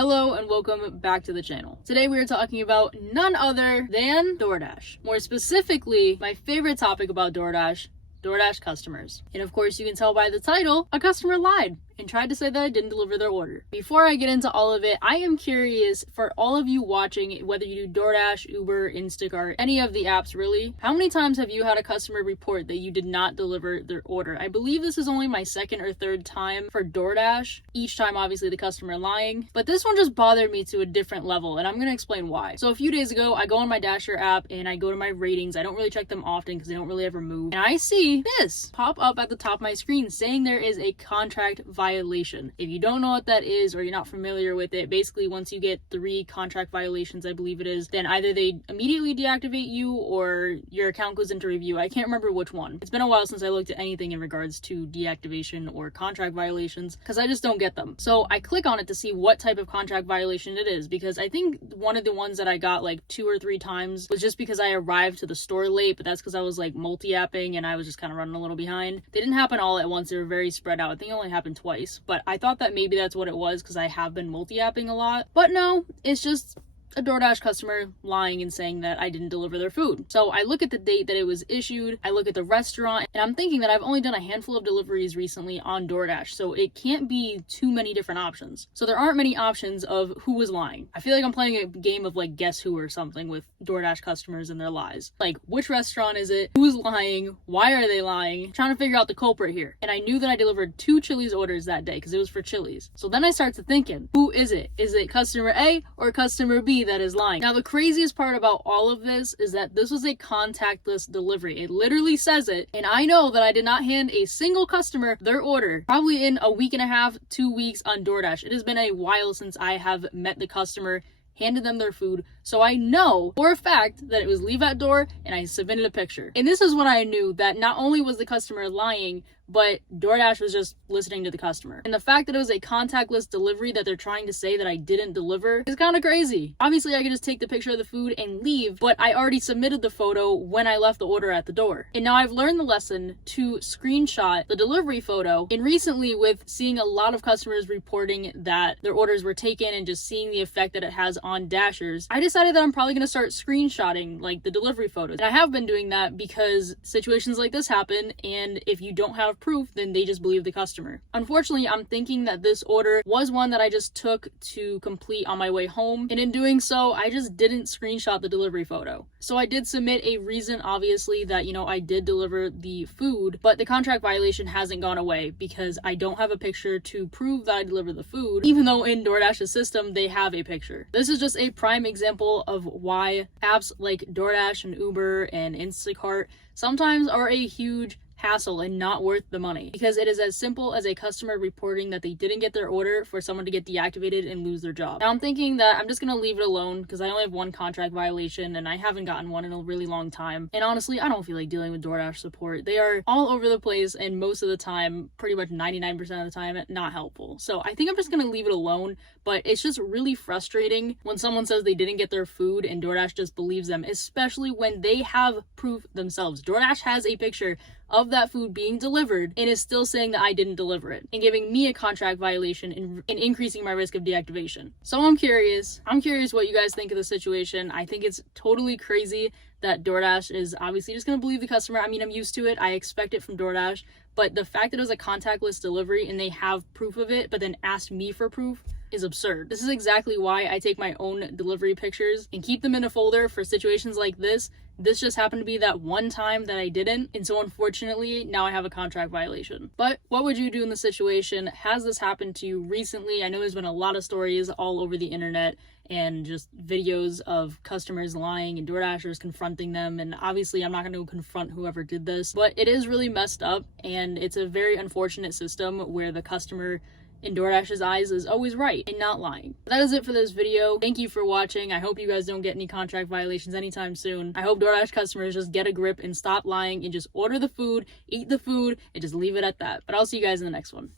Hello and welcome back to the channel. Today we are talking about none other than DoorDash. More specifically, my favorite topic about DoorDash customers. And of course, you can tell by the title, a customer lied and tried to say that I didn't deliver their order. Before I get into all of it, I am curious for all of you watching, whether you do DoorDash, Uber, Instacart, any of the apps really, how many times have you had a customer report that you did not deliver their order? I believe this is only my second or third time for DoorDash. Each time, obviously, the customer lying, but this one just bothered me to a different level, and I'm gonna explain why. So a few days ago, I go on my Dasher app and I go to my ratings. I don't really check them often because they don't really ever move. And I see this pop up at the top of my screen saying there is a contract violation. If you don't know what that is or you're not familiar with it, basically once you get 3 contract violations, I believe it is, then either they immediately deactivate you or your account goes into review. I can't remember which one. It's been a while since I looked at anything in regards to deactivation or contract violations because I just don't get them. So I click on it to see what type of contract violation it is, because I think one of the ones that I got like 2 or 3 times was just because I arrived to the store late, but that's because I was like multi-apping and I was just kind of running a little behind. They didn't happen all at once. They were very spread out. I think it only happened twice, but I thought that maybe that's what it was because I have been multi-apping a lot. But no, it's just a DoorDash customer lying and saying that I didn't deliver their food. So I look at the date that it was issued, I look at the restaurant, and I'm thinking that I've only done a handful of deliveries recently on DoorDash, so it can't be too many different options. So there aren't many options of who was lying. I feel like I'm playing a game of like Guess Who or something with DoorDash customers and their lies. Like, which restaurant is it? Who's lying? Why are they lying? Trying to figure out the culprit here. And I knew that I delivered 2 Chili's orders that day because it was for Chili's. So then I start to thinking, who is it? Is it customer A or customer B that is lying? Now, the craziest part about all of this is that this was a contactless delivery. It literally says it, and I know that I did not hand a single customer their order probably in a week and a half, 2 weeks on DoorDash. It has been a while since I have met the customer, handed them their food, so I know for a fact that it was leave at door and I submitted a picture. And this is when I knew that not only was the customer lying, but DoorDash was just listening to the customer. And the fact that it was a contactless delivery that they're trying to say that I didn't deliver is kind of crazy. Obviously, I could just take the picture of the food and leave, but I already submitted the photo when I left the order at the door. And now I've learned the lesson to screenshot the delivery photo. And recently, with seeing a lot of customers reporting that their orders were taken and just seeing the effect that it has on Dashers, I decided that I'm probably going to start screenshotting like the delivery photos. And I have been doing that because situations like this happen, and if you don't have proof, then they just believe the customer. Unfortunately, I'm thinking that this order was one that I just took to complete on my way home, and in doing so, I just didn't screenshot the delivery photo. So I did submit a reason, obviously, that, you know, I did deliver the food, but the contract violation hasn't gone away because I don't have a picture to prove that I delivered the food, even though in DoorDash's system, they have a picture. This is just a prime example of why apps like DoorDash and Uber and Instacart sometimes are a huge hassle and not worth the money, because it is as simple as a customer reporting that they didn't get their order for someone to get deactivated and lose their job. Now I'm thinking that I'm just gonna leave it alone because I only have 1 contract violation and I haven't gotten one in a really long time, and honestly I don't feel like dealing with DoorDash support. They are all over the place and most of the time, pretty much 99% of the time, not helpful. So I think I'm just gonna leave it alone, but it's just really frustrating when someone says they didn't get their food and DoorDash just believes them, especially when they have proof themselves. DoorDash has a picture of that food being delivered and is still saying that I didn't deliver it and giving me a contract violation and increasing my risk of deactivation. So I'm curious what you guys think of the situation. I think it's totally crazy that DoorDash is obviously just going to believe the customer. I mean, I'm used to it. I expect it from DoorDash, but the fact that it was a contactless delivery and they have proof of it, but then asked me for proof is absurd. This is exactly why I take my own delivery pictures and keep them in a folder for situations like this. This just happened to be that one time that I didn't, and so unfortunately, now I have a contract violation. But what would you do in the situation? Has this happened to you recently? I know there's been a lot of stories all over the internet and just videos of customers lying and DoorDashers confronting them, and obviously I'm not going to confront whoever did this, but it is really messed up, and it's a very unfortunate system where the customer in DoorDash's eyes is always right and not lying. That is it for this video. Thank you for watching. I hope you guys don't get any contract violations anytime soon. I hope DoorDash customers just get a grip and stop lying and just order the food, eat the food, and just leave it at that. But I'll see you guys in the next one.